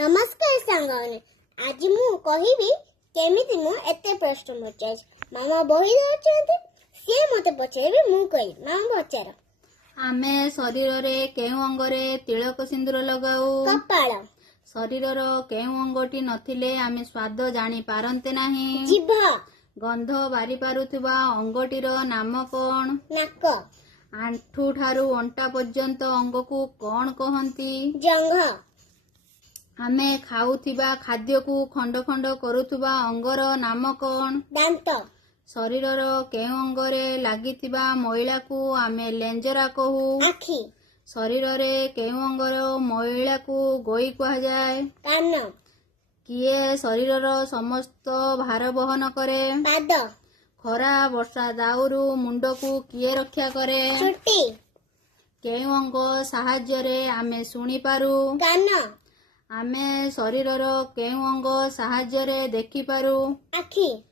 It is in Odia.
ନମସ୍କାର ସାଙ୍ଗମାନେ, ଆଜି ମୁଁ କହିବି କେମିତି ମୁଁ ଏତେ ପ୍ରଶ୍ନ ପଚାରିଛି। ମାମା ବହି ଧରିଛନ୍ତି, ସିଏ ମତେ ପଚାରିବେ, ମୁଁ କହିବି। ମାମା ପଚାର। ଆମେ ଶରୀରରେ କେଉଁ ଅଙ୍ଗରେ ତିଳକ ସିନ୍ଦୁର ଲଗାଉ? କପାଳ। ଶରୀରର କେଉଁ ଅଙ୍ଗଟି ନଥିଲେ ଆମେ ସ୍ୱାଦ ଜାଣି ପାରନ୍ତେ ନାହିଁ? ଜିଭ। ଗନ୍ଧ ବାରି ପାରୁଥିବା ଅଙ୍ଗଟିର ନାମ କଣ? ନାକ। ଆଣ୍ଠୁ ଠାରୁ ଅଣ୍ଟା ପର୍ଯ୍ୟନ୍ତ ଅଙ୍ଗକୁ କଣ କହନ୍ତି? ଜଙ୍ଘ। ଆମେ ଖାଉଥିବା ଖାଦ୍ୟକୁ ଖଣ୍ଡ ଖଣ୍ଡ କରୁଥିବା ଅଙ୍ଗର ନାମ କଣ? ଦାନ୍ତ। ଶରୀରର କେଉଁ ଅଙ୍ଗରେ ଲାଗିଥିବା ମଇଳାକୁ ଆମେ ଲେଞ୍ଜରା କହୁ? ଆଖି। ଶରୀରରେ କେଉଁ ଅଙ୍ଗର ମଇଳାକୁ ଗୋଇ କୁହାଯାଏ? କାନ। କିଏ ଶରୀରର ସମସ୍ତ ଭାର ବହନ କରେ? ପାଦ। ଖରା ବର୍ଷା ଦାଉରୁ ମୁଣ୍ଡକୁ କିଏ ରକ୍ଷା କରେ? ଚୁଟି। କେଉଁ ଅଙ୍ଗ ସାହାଯ୍ୟରେ ଆମେ ଶୁଣିପାରୁ? କାନ। ଆମେ ଶରୀରର କେଉଁ ଅଙ୍ଗ ସାହାଯ୍ୟରେ ଦେଖିପାରୁ? ଆଖି।